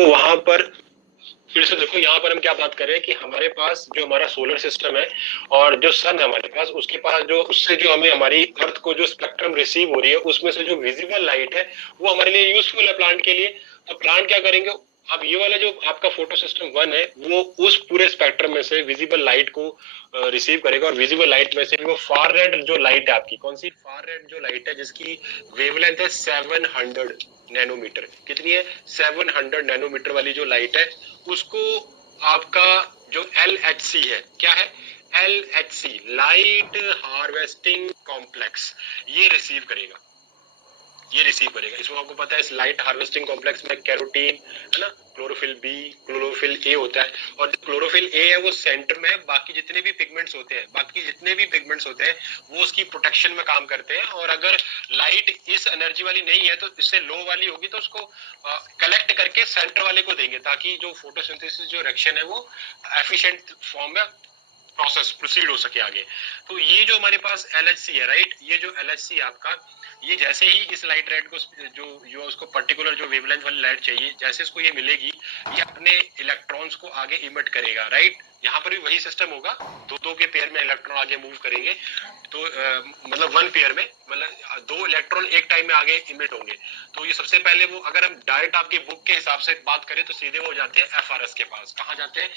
आपको वहां पर फिर से देखो, यहाँ पर हम क्या बात कर रहे हैं कि हमारे पास जो हमारा सोलर सिस्टम है और जो सन है हमारे पास, उसके पास जो उससे जो हमें हमारी अर्थ को जो स्पेक्ट्रम रिसीव हो रही है, उसमें से जो विजिबल लाइट है वो हमारे लिए यूजफुल है प्लांट के लिए। तो प्लांट क्या करेंगे, अब ये वाला जो आपका फोटो सिस्टम वन है वो उस पूरे स्पेक्ट्रम में से विजिबल लाइट को रिसीव करेगा, और विजिबल लाइट में से भी वो फार रेड जो लाइट है आपकी, कौन सी फार रेड जो लाइट है जिसकी वेवलेंथ है 700 नैनोमीटर, कितनी है 700 नैनोमीटर वाली जो लाइट है, उसको आपका जो LHC है, क्या है LHC, लाइट हार्वेस्टिंग कॉम्प्लेक्स, ये रिसीव करेगा, ये रिसीव करेगा। इसमें आपको पता है इस लाइट हार्वेस्टिंग कॉम्प्लेक्स में कैरोटीन है ना, क्लोरोफिल बी, क्लोरोफिल ए होता है, और जो क्लोरोफिल ए है वो सेंटर में है, बाकी जितने भी पिगमेंट्स होते हैं, बाकी जितने भी पिगमेंट्स होते हैं वो उसकी प्रोटेक्शन में काम करते हैं, और अगर लाइट इस एनर्जी वाली नहीं है तो इससे लो वाली होगी तो उसको कलेक्ट करके सेंटर वाले को देंगे, ताकि जो फोटोसिंथेसिस जो रिएक्शन है वो एफिशिएंट फॉर्म में प्रोसेस प्रोसीड हो सके आगे। तो ये जो हमारे पास LHC है, राइट, ये जो LHC है आपका, ये जैसे ही इस लाइट रेड को जो जो उसको पर्टिकुलर जो वेवलेंथ वाली लाइट चाहिए, जैसे इसको ये मिलेगी, ये अपने इलेक्ट्रॉन्स को आगे इमिट करेगा, राइट। यहाँ पर भी वही सिस्टम होगा, दो दो के पेयर में इलेक्ट्रॉन आगे मूव करेंगे, तो मतलब वन पेयर में, मतलब दो इलेक्ट्रॉन एक टाइम में आगे इमिट होंगे। तो ये सबसे पहले वो, अगर हम डायरेक्ट आपकी बुक के हिसाब से बात करें तो सीधे वो जाते हैं FRS के पास। कहाँ जाते हैं?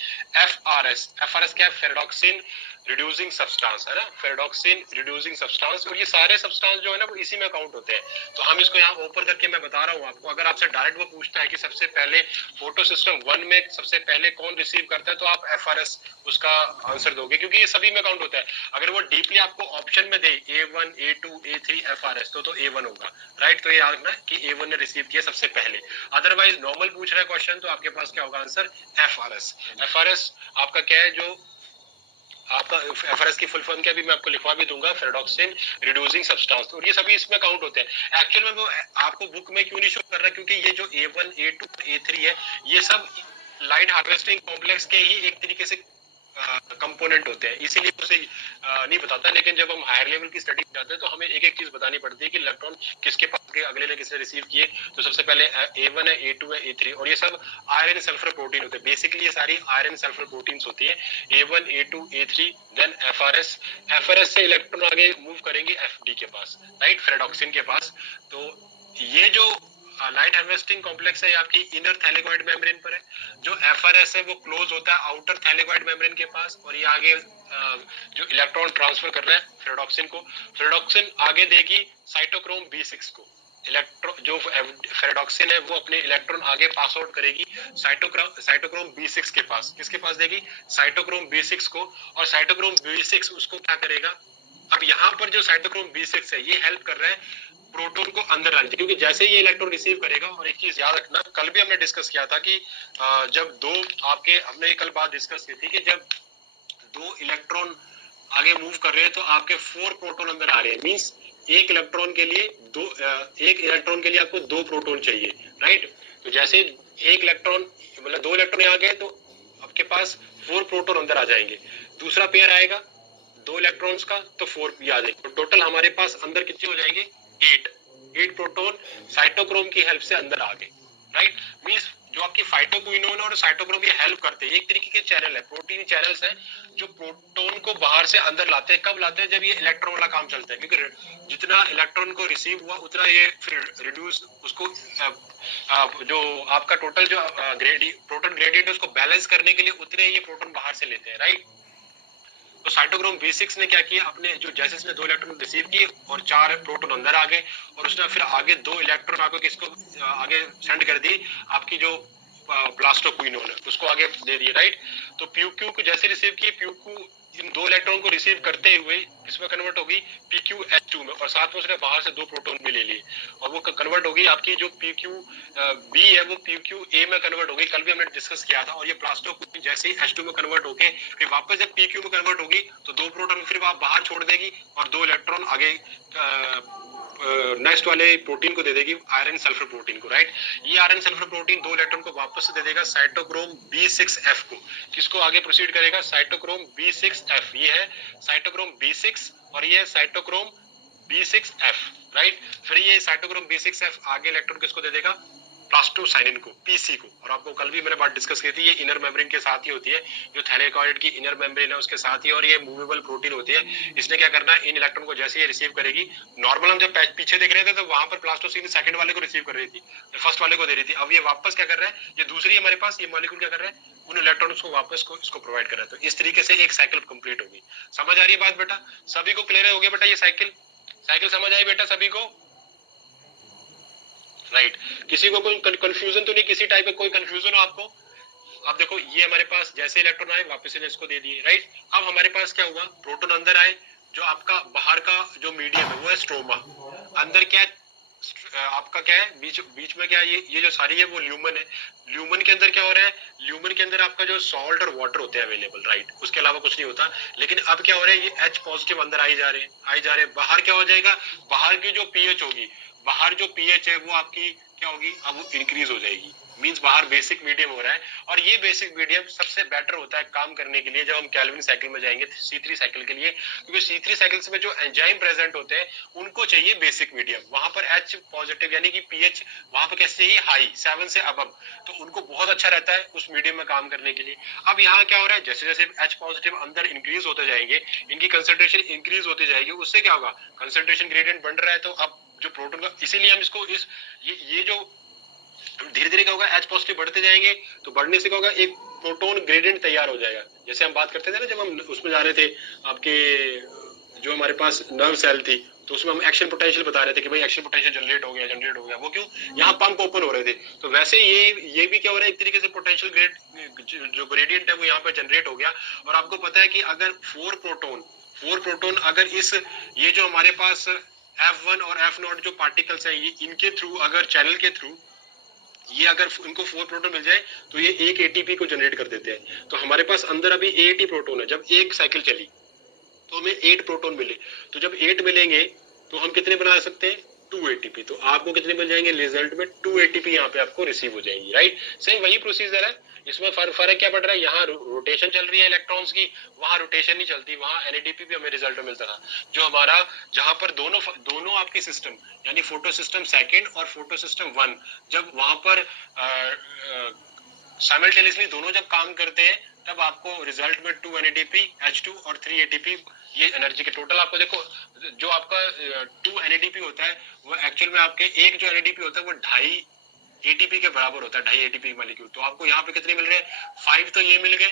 FRS क्या है? फेरेडॉक्सिन रिड्यूसिंग सब्सटेंस है ना, फेरेडॉक्सिन रिड्यूसिंग सब्सटेंस, और ये सारे सब्सटेंस जो है ना वो इसी में काउंट होते हैं। तो हम इसको यहाँ ओपन करके मैं बता रहा हूँ आपको, अगर आपसे डायरेक्ट वो पूछता है कि सबसे पहले फोटो सिस्टम वन में सबसे पहले कौन रिसीव करता है, तो आप FRS उसका आंसर दोगे, क्योंकि ये सभी में काउंट होता है। अगर वो डीपली आपको ऑप्शन में दे A1 A2 A3 FRS, तो A1 होगा, राइट। तो ये याद रखना कि A1 ने रिसीव किया सबसे पहले। अदरवाइज नॉर्मल पूछ रहा है क्वेश्चन तो आपके पास क्या होगा आंसर? FRS आपका क्या है, जो आपका FRS की फुल फॉर्म क्या भी मैं आपको लिखवा भी दूंगा, फेरेडॉक्सिन रिड्यूसिंग सब्सटेंस, और ये सभी इसमें काउंट होते हैं। एक्चुअल में वो आपको बुक में क्यों नहीं शो कर रहा, क्योंकि ये जो A1 A2 A3 है, ये सब लाइट हार्वेस्टिंग कॉम्प्लेक्स के ही एक तरीके से कंपोनेंट होते हैं, इसीलिए उसे नहीं बताता। लेकिन जब हम हायर लेवल की स्टडी करते हैं तो हमें एक एक चीज बतानी पड़ती है कि इलेक्ट्रॉन किसके पास गए, अगले ने किसने रिसीव किए। तो सबसे पहले A1 है, A2 है, A3, और ये सब आयरन सल्फर प्रोटीन होते हैं। बेसिकली ये सारी आयरन सल्फर प्रोटीन्स होती है, A1 A2 A3, then FRS से इलेक्ट्रॉन आगे मूव करेंगे FD के पास, राइट, फेरेडॉक्सिन के पास। तो ये जो लाइट हार्वेस्टिंग कॉम्प्लेक्स है आपकी इनर थैलेगॉइड मेम्ब्रेन पर है। जो FRS है वो क्लोज होता है आउटर थैलेगॉइड मेम्ब्रेन के पास, और ये आगे जो इलेक्ट्रॉन ट्रांसफर कर रहा है फेरेडॉक्सिन को, फेरेडॉक्सिन आगे देगी साइटोक्रोम B6 को। इलेक्ट्रॉन जो फेरेडॉक्सिन है वो अपने इलेक्ट्रॉन आगे पास आउट करेगी साइटोक्रोम B6 के पास। किसके पास देगी? साइटोक्रोम B6 को। और साइटोक्रोम B6 उसको क्या करेगा? अब यहाँ पर जो साइटोक्रोम B6 है ये हेल्प कर रहा है प्रोटॉन को अंदर लाने, क्योंकि जैसे ये इलेक्ट्रॉन रिसीव करेगा, और एक चीज याद रखना, कल भी हमने डिस्कस किया था कि जब दो आपके, हमने कल बात डिस्कस की थी कि जब दो इलेक्ट्रॉन आगे मूव कर रहे हैं तो आपके 4 प्रोटॉन अंदर आ रहे हैं, मींस एक इलेक्ट्रॉन के लिए एक इलेक्ट्रॉन के लिए आपको 2 प्रोटॉन चाहिए, राइट। तो जैसे एक इलेक्ट्रॉन, मतलब 2 इलेक्ट्रॉन यहाँ गए तो आपके पास 4 प्रोटॉन अंदर आ जाएंगे। दूसरा पेयर आएगा 2 इलेक्ट्रॉन्स का तो 4 भी आ जाएंगे, तो टोटल हमारे पास अंदर कितने हो जाएंगे? 8 प्रोटॉन साइटोक्रोम की हेल्प से अंदर आ गए, राइट। मींस जो आपकी फाइटोक्विनोन और साइटोक्रोम ये हेल्प करते हैं, एक तरीके के चैनल है, प्रोटीन चैनल्स हैं जो प्रोटॉन को बाहर से अंदर लाते हैं। कब लाते हैं? जब ये इलेक्ट्रॉन वाला काम चलता है, क्योंकि जितना इलेक्ट्रॉन को रिसीव हुआ उतना ये फिर रिड्यूस उसको जो आपका टोटल जो प्रोटॉन ग्रेडियंट है उसको बैलेंस करने के लिए उतने ये प्रोटॉन बाहर से लेते हैं, राइट। तो साइटोक्रोम B6 ने क्या किया, अपने जो जैसे इसने 2 इलेक्ट्रॉन रिसीव किए और 4 प्रोटॉन अंदर आ गए, और उसने फिर आगे 2 इलेक्ट्रॉन आगे किसको आगे सेंड कर दी, आपकी जो प्लास्टोक्विनोन है उसको आगे दे दिए, राइट। तो PQ को जैसे रिसीव किए, PQ इन 2 इलेक्ट्रॉन को रिसीव करते हुए इसमें कन्वर्ट होगी PQH2 में, और साथ में उसने बाहर से 2 प्रोटॉन भी ले लिए, और वो कन्वर्ट होगी आपकी जो PQB है वो PQA में कन्वर्ट होगी। कल भी हमने डिस्कस किया था। और ये प्लास्टोक्विन जैसे ही H2 में कन्वर्ट होके फिर वापस जब PQ में कन्वर्ट होगी तो 2 प्रोटॉन फिर आप बाहर छोड़ देगी, और 2 इलेक्ट्रॉन आगे नेक्स्ट वाले प्रोटीन को दे देगी, आयरन सल्फर प्रोटीन को, राइट। ये आयरन सल्फर प्रोटीन 2 इलेक्ट्रॉन को वापस से दे देगा साइटोक्रोम B6F को। किसको आगे प्रोसीड करेगा? Cytochrome B6F। ये है साइटोक्रोम B6 और ये है साइटोक्रोम B6F, राइट। फिर ये साइटोक्रोम B6F आगे इलेक्ट्रॉन किसको दे देगा? प्लास्टोसाइनिन को, पीसी को। और आपको कल भी मैंने बात डिस्कस की थी, ये इनर मेम्ब्रेन के साथ ही होती है, जो थैलेकॉइड की इनर मेम्ब्रेन है उसके साथ ही, और ये मूवेबल प्रोटीन होती है। इसने क्या करना है, इन इलेक्ट्रॉन को जैसे ये रिसीव करेगी, नॉर्मल हम जब पीछे देख रहे थे तो वहां पर प्लास्टोसाइनिन सेकंड वाले को रिसीव कर रही थी, फर्स्ट वाले को दे रही थी। अब ये वापस क्या कर रहा है, ये दूसरी हमारे पास ये मॉलिक्यूल क्या कर रहा है, उन इलेक्ट्रॉन्स को वापस को इसको प्रोवाइड कर रहा है। तो इस तरीके से एक साइकिल कंप्लीट होगी। समझ आ रही है बात बेटा? सभी को क्लियर हो गया बेटा? ये साइकिल समझ आई बेटा सभी को? राइट। किसी को कोई कंफ्यूजन तो नहीं, किसी टाइप का कोई कंफ्यूजन हो आपको? अब देखो ये हमारे पास जैसे इलेक्ट्रॉन आए वापस से इसको दे दिए, राइट। अब हमारे पास क्या हुआ, प्रोटॉन अंदर आए, जो आपका बाहर का जो मीडियम है वो है स्ट्रोमा, अंदर क्या है आपका क्या है, बीच बीच में क्या है, ये जो सारी है वो ल्यूमन है। ल्यूमन के अंदर क्या हो रहा है, ल्यूमन के अंदर आपका जो सॉल्ट और वाटर होते हैं अवेलेबल, राइट, उसके अलावा कुछ नहीं होता। लेकिन अब क्या हो रहा है, ये H पॉजिटिव अंदर आई जा रहे हैं। बाहर क्या हो जाएगा, बाहर की जो पीएच होगी, बाहर जो पीएच है वो आपकी क्या होगी, अब वो इंक्रीज हो जाएगी। मींस बाहर बेसिक मीडियम हो रहा है, और ये बेसिक मीडियम सबसे बेटर होता है काम करने के लिए जब हम कैल्विन साइकिल में जाएंगे C3 साइकिल के लिए, क्योंकि C3 साइकिल्स में जो एंजाइम प्रेजेंट होते हैं उनको चाहिए बेसिक मीडियम। वहां पर H पॉजिटिव यानी कि पीएच वहां पर कैसे चाहिए, हाई 7 से अबव, तो उनको बहुत अच्छा रहता है उस मीडियम में काम करने के लिए। अब यहाँ क्या हो रहा है, जैसे जैसे H पॉजिटिव अंदर इंक्रीज होते जाएंगे, इनकी कंसेंट्रेशन इंक्रीज होती जाएगी, उससे क्या होगा, कंसेंट्रेशन ग्रेडियंट बढ़ रहा है। तो अब जो प्रोटॉन का, इसीलिए हम इसको इस ये जो धीरे धीरे क्या होगा, H पॉजिटिव बढ़ते जाएंगे, तो बढ़ने से क्या होगा, एक प्रोटॉन ग्रेडियंट तैयार हो जाएगा। जैसे हम बात करते थे ना जब हम उसमें जा रहे थे, आपके जो हमारे पास नर्व सेल थी, तो उसमें हम एक्शन पोटेंशियल बता रहे थे कि भाई एक्शन पोटेंशियल जनरेट हो गया। वो क्यों, यहाँ पंप ओपन हो रहे थे। तो वैसे ये भी क्या हो रहा है, एक तरीके से पोटेंशियल ग्रेड जो ग्रेडियंट है वो यहाँ पे जनरेट हो गया। और आपको पता है कि अगर फोर प्रोटोन अगर इस ये जो हमारे पास F1 और F0 जो पार्टिकल्स है, ये इनके थ्रू अगर चैनल के थ्रू ये अगर इनको 4 प्रोटॉन मिल जाए तो ये एक एटीपी को जनरेट कर देते हैं। तो हमारे पास अंदर अभी 8 ही प्रोटॉन है। जब एक साइकिल चली तो हमें 8 प्रोटॉन मिले, तो जब 8 मिलेंगे तो हम कितने बना सकते हैं, 2 एटीपी। तो आपको कितने मिल जाएंगे, रिजल्ट में 2 एटीपी यहाँ पे आपको रिसीव हो जाएंगी, राइट। सेम वही प्रोसीजर है, इसमें फर्क क्या पड़ रहा है, यहाँ रोटेशन चल रही है इलेक्ट्रॉन्स की, वहां रोटेशन नहीं चलती, वहां एनएडीपी भी हमें रिजल्ट में मिलता था। जो हमारा जहां पर दोनों आपके सिस्टम यानी फोटो सिस्टम सेकेंड और फोटो सिस्टम 1, जब वहां पर साइमल्टेनियसली दोनों जब काम करते हैं, तब आपको रिजल्ट में 2 एनएडीपी H2 और 3 एटीपी, ये एनर्जी के टोटल आपको देखो, जो आपका 2 एनएडीपी होता है वो एक्चुअल में आपके एक जो एनएडीपी होता है वो 2.5 एटीपी के बराबर होता है, 2.5 एटीपी मॉलिक्यूल। तो आपको यहाँ पे कितने मिल रहे हैं, 5 तो ये मिल गए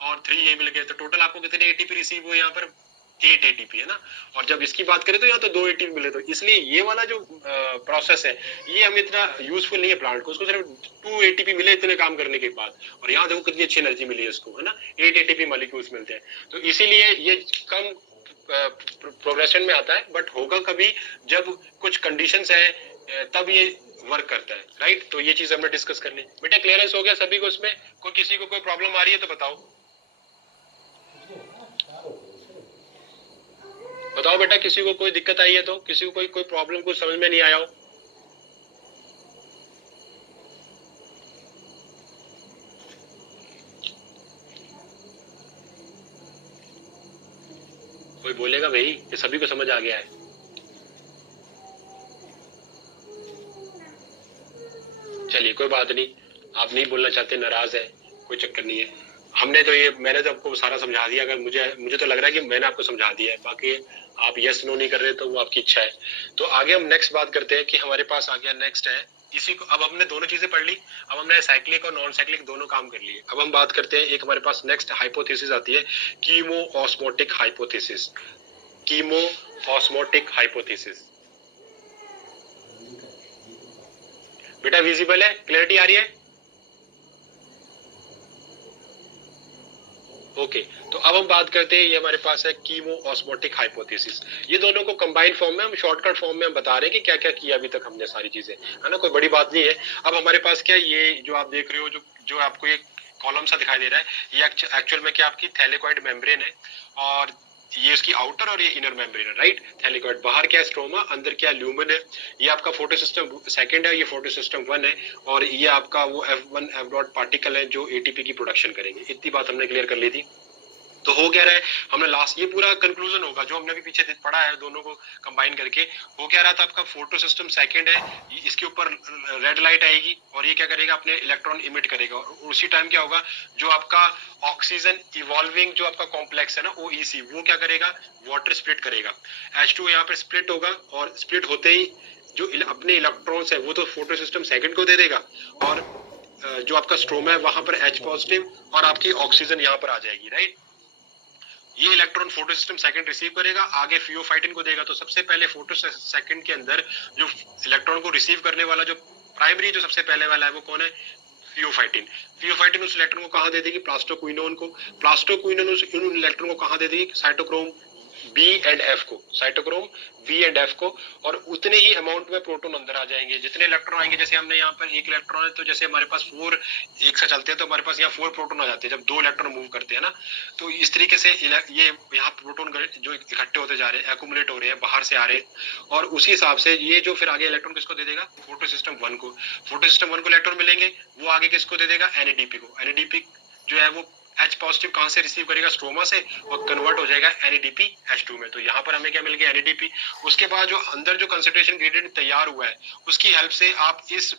और 3 ये मिल गए, तो टोटल आपको कितने एटीपी रिसीव हुए यहाँ पर, 8 एटीपी है ना। और जब इसकी बात करें तो यहाँ तो 2 एटीपी मिले। तो इसलिए ये वाला जो प्रोसेस है ये हमें इतना यूजफुल नहीं है प्लांट को, उसको सिर्फ 2 एटीपी मिले इतने काम करने के बाद। और यहाँ देखो कितनी अच्छी एनर्जी मिली है इसको, है ना, 8 एटीपी मॉलिक्यूल्स मिलते हैं। तो इसीलिए ये कम प्रोग्रेशन में आता है, बट होगा कभी जब कुछ कंडीशंस है तब ये वर्क करता है, राइट। तो ये चीज हमने डिस्कस कर ली। बेटा क्लियरेंस हो गया सभी को इसमें? कोई किसी को कोई प्रॉब्लम आ रही है तो बताओ, बताओ बेटा, किसी को कोई दिक्कत आई है तो, किसी को कोई प्रॉब्लम कुछ समझ में नहीं आया हो? कोई बोलेगा भाई ये सभी को समझ आ गया है? चलिए कोई बात नहीं, आप नहीं बोलना चाहते, नाराज है, कोई चक्कर नहीं है। हमने तो ये मैंने तो आपको सारा समझा दिया। अगर मुझे तो लग रहा है कि मैंने आपको समझा दिया है, बाकी आप यस नो नहीं कर रहे तो वो आपकी इच्छा है। तो आगे हम नेक्स्ट बात करते हैं कि हमारे पास आ गया नेक्स्ट है इसी को। अब हमने दोनों चीजें पढ़ ली, अब हमने साइक्लिक और नॉन साइक्लिक दोनों काम कर लिए। अब हम बात करते हैं, एक हमारे पास नेक्स्ट हाइपोथेसिस आती है, chemo osmotic hypothesis. Chemo osmotic hypothesis बेटा विजिबल है, क्लैरिटी आ रही है? ओके तो अब हम बात करते हैं, ये हमारे पास है कीमो ऑस्मोटिक हाइपोथेसिस। ये दोनों को कंबाइंड फॉर्म में, हम शॉर्टकट फॉर्म में हम बता रहे हैं कि क्या क्या किया अभी तक हमने, सारी चीजें, है ना, कोई बड़ी बात नहीं है। अब हमारे पास क्या, ये जो आप देख रहे हो, जो आपको ये कॉलम सा दिखाई दे रहा है, ये एक्चुअल में क्या आपकी थैलेकॉइड मेम्ब्रेन है, और ये इसकी आउटर और ये इनर मेम्ब्रेन है, राइट। थैलेकॉइड बाहर क्या स्ट्रोमा, अंदर क्या ल्यूमन है। ये आपका फोटो सिस्टम सेकंड है, ये फोटो सिस्टम 1 है, और ये आपका वो F1 F0 पार्टिकल है जो एटीपी की प्रोडक्शन करेंगे। इतनी बात हमने क्लियर कर ली थी। तो हो क्या रहा है, हमने लास्ट, ये पूरा कंक्लूजन होगा जो हमने भी पीछे पढ़ा है, दोनों को कंबाइन करके हो क्या रहा था, आपका फोटो सिस्टम सेकंड है, इसके ऊपर रेड लाइट आएगी और ये क्या करेगा, अपने इलेक्ट्रॉन इमिट करेगा, और उसी टाइम क्या होगा, जो आपका ऑक्सीजन इवॉल्विंग जो आपका कॉम्प्लेक्स है ना OEC, वो क्या करेगा, वाटर स्प्लिट करेगा, H2 यहाँ पर स्प्लिट होगा, और स्प्लिट होते ही जो अपने इलेक्ट्रॉन्स है वो तो फोटो सिस्टम सेकंड को दे देगा, और जो आपका स्ट्रोमा है वहां पर H पॉजिटिव और आपकी ऑक्सीजन यहाँ पर आ जाएगी, राइट। ये electron photo system second receive करेगा, आगे फियोफाइटिन को देगा। तो सबसे पहले फोटो सेकंड के अंदर जो इलेक्ट्रॉन को रिसीव करने वाला जो प्राइमरी जो सबसे पहले वाला है वो कौन है, फियोफाइटिन। फियोफाइटिन उस इलेक्ट्रॉन को कहां दे देगी, प्लास्टोक्विनोन को। प्लास्टोक्विनोन उस इलेक्ट्रॉन को कहां दे देगी, साइटोक्रोम बी एंड एफ को, साइटोक्रोम बी एंड एफ को, और उतने ही अमाउंट में प्रोटॉन अंदर आ जाएंगे, जितने इलेक्ट्रॉन आएंगे। जैसे हमने यहाँ पर एक इलेक्ट्रॉन है, तो जैसे हमारे पास 4 एक साथ चलते हैं, तो हमारे पास यहाँ 4 प्रोटॉन आ जाते हैं जब 2 इलेक्ट्रॉन मूव करते हैं ना। तो इस तरीके से ये यहाँ प्रोटॉन जो इकट्ठे होते जा रहे हैं, एक्यूमुलेट हो रहे हैं, बाहर से आ रहे हैं, और उसी हिसाब से ये जो फिर आगे इलेक्ट्रॉन किसको दे देगा, फोटो सिस्टम 1 को। फोटो सिस्टम 1 को इलेक्ट्रॉन मिलेंगे, वो आगे किसको दे देगा, NADP को। NADP जो है वो H पॉजिटिव कहां से रिसीव करेगा, स्ट्रोमा से, और कन्वर्ट हो जाएगा NADP H2 में। तो यहाँ पर हमें क्या मिल गया, NADP। उसके बाद जो अंदर जो कंसंट्रेशन ग्रेडियंट तैयार हुआ है, उसकी हेल्प से आप इस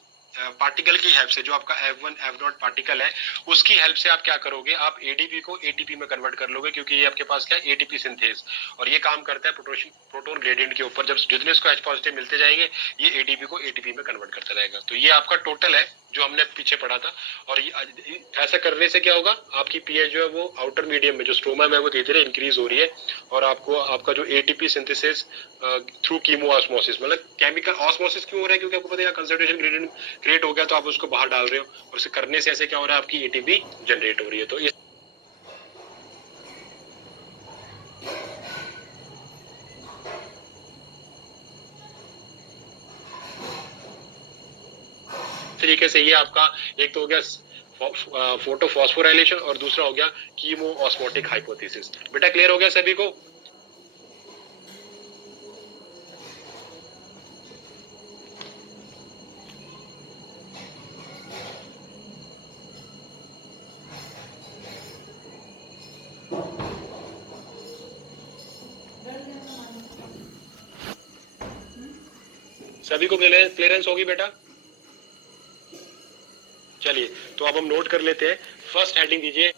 पार्टिकल की हेल्प से, जो आपका F1 F0 पार्टिकल है, उसकी हेल्प से आप क्या करोगे, आप ADP को ATP में कन्वर्ट कर लोगे, क्योंकि ये आपके पास क्या है, ATP सिंथेज, और ये काम करता है प्रोटॉन ग्रेडियंट के ऊपर। जब जितने इसको H पॉजिटिव मिलते जाएंगे, ये ATP को ATP में कन्वर्ट करता रहेगा। तो ये आपका टोटल है जो हमने पीछे पढ़ा था। और ऐसा करने से क्या होगा, आपकी पीएच जो है वो आउटर मीडियम में जो स्ट्रोमा में वो धीरे धीरे इंक्रीज हो रही है, और आपको आपका जो ATP synthesis through chemo osmosis, मतलब केमिकल ऑस्मोसिस क्यों हो रहा है, क्योंकि आपको पता है कंसंट्रेशन ग्रेडियंट क्रिएट हो गया, तो आप उसको बाहर डाल रहे हो, और उसे करने से ऐसे क्या हो रहा है, आपकी ATP जनरेट हो रही है। तो इस तरीके से ये आपका एक तो हो गया फोटो फॉस्फोराइलेशन, और दूसरा हो गया कीमो ऑस्मोटिक हाइपोथेसिस। बेटा क्लियर हो गया सभी को? सभी को क्लियरेंस होगी बेटा? चलिए, तो अब हम नोट कर लेते हैं। फर्स्ट हेडिंग दीजिए